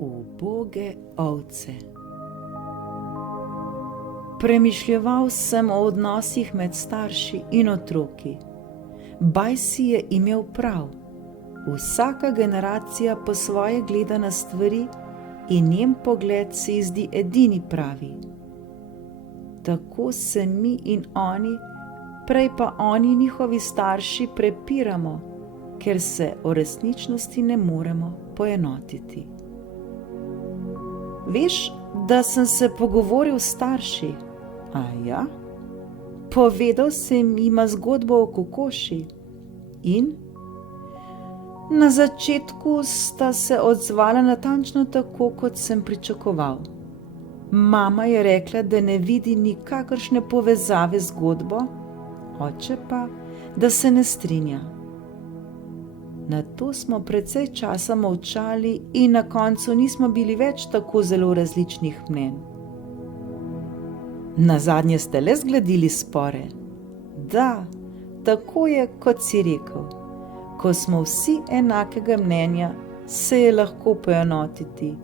Uboge ovce. Premišljeval sem o odnosih med starši in otroki. Bajsi je imel prav. Vsaka generacija po svoje gleda na stvari in njen pogled se ji zdi edini pravi. Tako se mi in oni, prej pa oni njihovi starši prepiramo, ker se o resničnosti ne moremo poenotiti. Veš, da sem se pogovoril s starši? A ja? Povedal sem jima zgodbo o kokoši in na začetku sta se odzvala natančno tako, kot sem pričakoval. Mama je rekla, da ne vidi nikakršne povezave z zgodbo, oče pa, da se ne strinja. Nato smo precej časa molčali in na koncu nismo bili več tako zelo različnih mnenj. Nazadnje ste le zgladili spore. Da, tako je, kot si rekel. Ko smo vsi enakega mnenja, se je lahko poenotiti.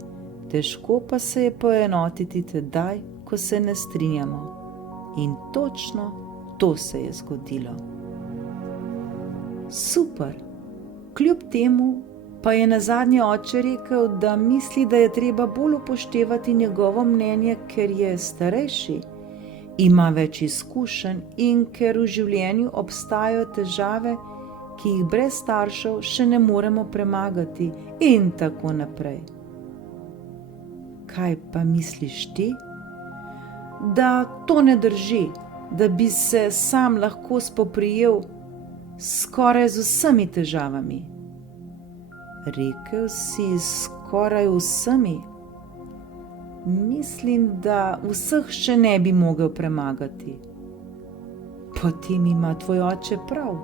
Težko pa se je poenotiti tedaj, ko se ne strinjamo. In točno to se je zgodilo. Super! Kljub temu pa je nazadnje oče rekel, da misli, da je treba bolj upoštevati njegovo mnenje, ker je starejši, ima več izkušenj in ker v življenju obstajajo težave, ki jih brez staršev še ne moremo premagati in tako naprej. Kaj pa misliš ti? Da to ne drži, da bi se sam lahko spoprijel skoraj z vsemi težavami. Rekel si skoraj vsemi. Mislim, da vseh še ne bi mogel premagati. Potem ima tvoj oče prav.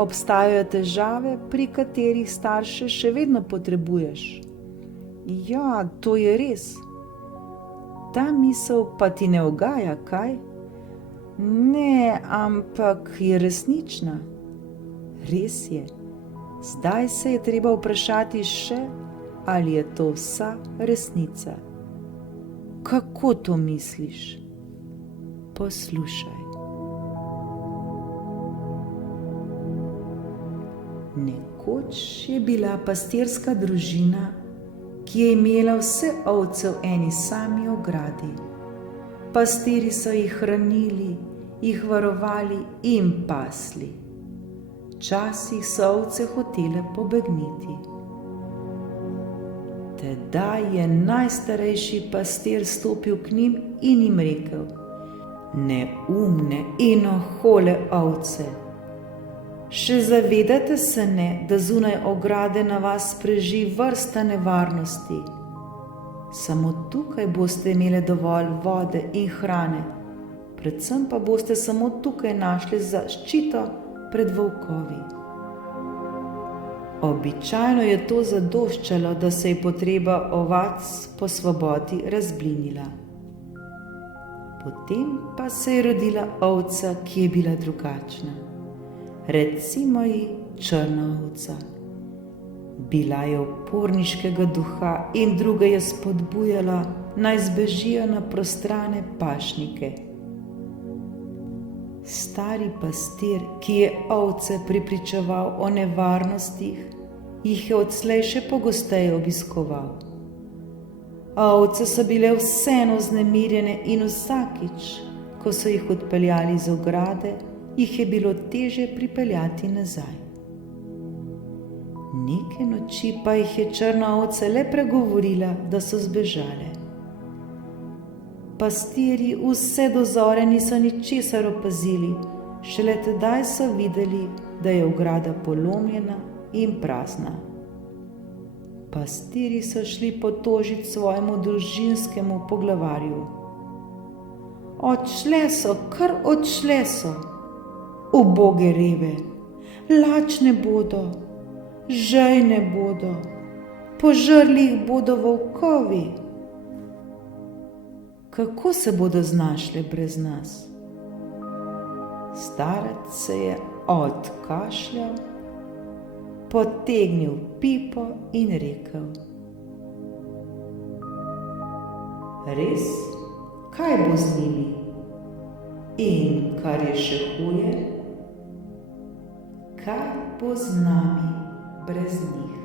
Obstajajo težave, pri katerih starše še vedno potrebuješ. Ja, to je res. Ta misel pa ti ne ugaja, kaj? Ne, ampak je resnična. Res je. Zdaj se je treba vprašati še, ali je to vsa resnica. Kako to misliš? Poslušaj. Nekoč je bila pastirska družina, ki je imela vse ovce v eni sami ogradi. Pastirji so jih hranili, jih varovali in pasli. Včasih so ovce hotele pobegniti. Tedaj je najstarejši pastir stopil k njim in jim rekel: Neumne in ohole ovce, še zavedate se ne, da zunaj ograde na vas preži vrsta nevarnosti. Samo tukaj boste imeli dovolj vode in hrane, predvsem pa boste samo tukaj našli zaščito pred volkovi. Običajno je to zadoščalo, da se je potreba ovac po svobodi razblinila. Potem pa se je rodila ovca, ki je bila drugačna. Recimo ji črna ovca. Bila je uporniškega duha in druge je spodbujala, naj zbežijo na prostrane pašnike. Stari pastir, ki je ovce prepričeval o nevarnostih, jih je odslej še pogosteje obiskoval. Ovce so bile vseeno vznemirjene in vsakič, ko so jih odpeljali iz ograde, jih je bilo težje pripeljati nazaj. Neke noči pa jih je črna ovca le pregovorila, da so zbežale. Pastirji vse do zore niso ničesar opazili, šele tedaj so videli, da je ograda polomljena in prazna. Pastirji so šli potožit svojemu družinskemu poglavarju. Odšle so, kar odšle so. Uboge reve, lačne bodo, žejne bodo, požrli jih bodo volkovi. Kako se bodo znašle brez nas? Starec se je odkašljal, potegnil pipo in rekel: Res? Kaj bo z njimi? In kar je še huje, kaj bo z nami brez njih?